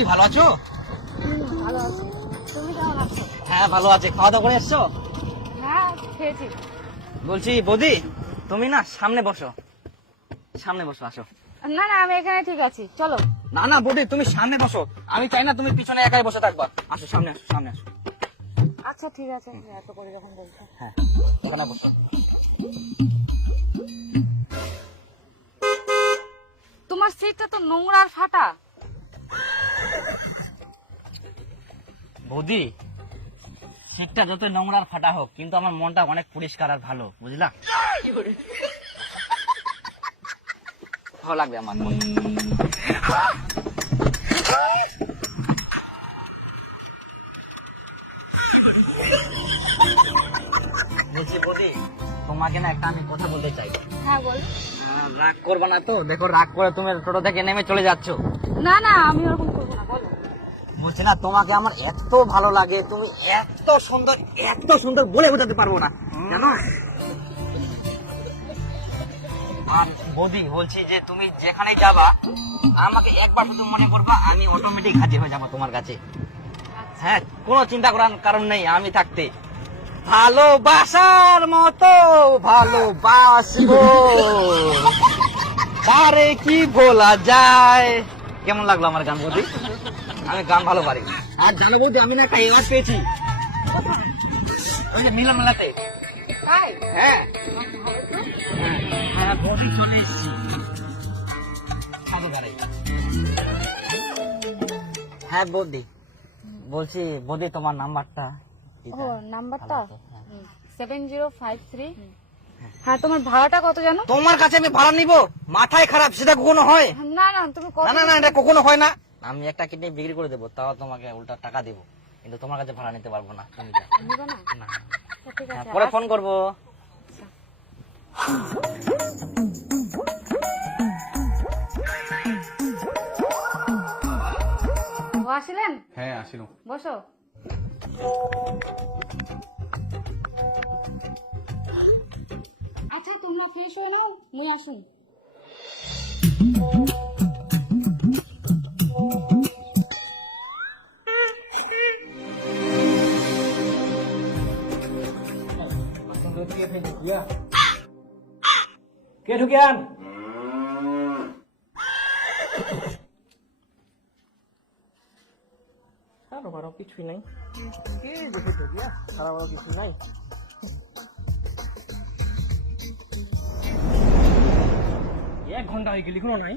বৌদি ভালো আছো? ভালো আছি। তুমি কেমন আছো? হ্যাঁ ভালো আছে। খাওয়া দাওয়া করে এসছো? হ্যাঁ খেয়েছি। বলছি বৌদি তুমি না সামনে বসো, সামনে বসো, আসো। না না আমি এখানে ঠিক আছি, চলো। না না বৌদি তুমি সামনে বসো, আমি চাই না তুমি পিছনে একাই বসে থাকবা। আসো সামনে, আসো সামনে আসো। আচ্ছা ঠিক আছে, এত করে যখন বলছো। হ্যাঁ ওখানে বসো। তোমার সিটটা তো নোংরা আর ফাটা। বৌদি সিটটা যত নোংরা আর ফাটা হোক, কিন্তু আমার মনটা অনেক পরিষ্কার আর ভালো, বুঝলা? ভালো লাগবে আমার। বলছি বৌদি তোমাকে না একটা আমি কথা বলতে চাই। হ্যাঁ বল। রাগ করবে না তো? দেখো রাগ করে তুমি টোটো থেকে নেমে চলে যাচ্ছ। না না আমি ওরকম করবো না, বলো। বলছি না তোমাকে আমার এত ভালো লাগে, তুমি এত সুন্দর, এত সুন্দর বলে বোঝাতে পারবো না, জানো? আর বৌদি বলছি যে তুমি যেখানেই যাবা আমাকে একবার শুধু মনে করবা, আমি অটোমেটিক হাজির হয়ে যাবো তোমার কাছে। হ্যাঁ কোনো চিন্তা করার কারণ নেই আমি থাকতে। ভালোবাসার মতো ভালোবাসবো, তারে কি ভোলা যায়। কেমন লাগলো আমার গান বৌদি? আমি গান ভালো পারি। আর জানো বৌদি আমি না একটা এওয়ার্ড পেয়েছি ওই যে মিলন মেলাতে। তাই? হ্যাঁ হ্যাঁ পজিশনে সাধুঘাটায়। হ্যাঁ বৌদি বলছি বৌদি তোমার নাম্বারটা ও নাম্বারটা 7053। হ্যাঁ তোমার ভাড়াটা কত জানো? তোমার কাছে আমি ভাড়া নিব? মাথায় খারাপ, সেটা কখনো হয়? না না তুমি কত? না না না এটা কখনো হয় না। আমি একটা কিডনি বিক্রি করে দেবো, তাও তোমাকে উল্টা টাকা দেবো, কিন্তু তোমার কাছে ভাড়া নিতে পারবো না। তুমি যাও। নিবে না? না। আচ্ছা, ঠিক হ্যাঁ, আছে। পরে ফোন করবো। ও আসলেন? হ্যাঁ আসিল। বসো। আচ্ছা তোমরা ফ্রেশ হয়ে নাও, নিয়ে আসুন। কে ঢুকিয়ান? কিছুই নাই, কে দেখে ঢুকিয়া সারা বড় কিছু নাই। এক ঘন্টা হয়ে গেলি কোনো নাই।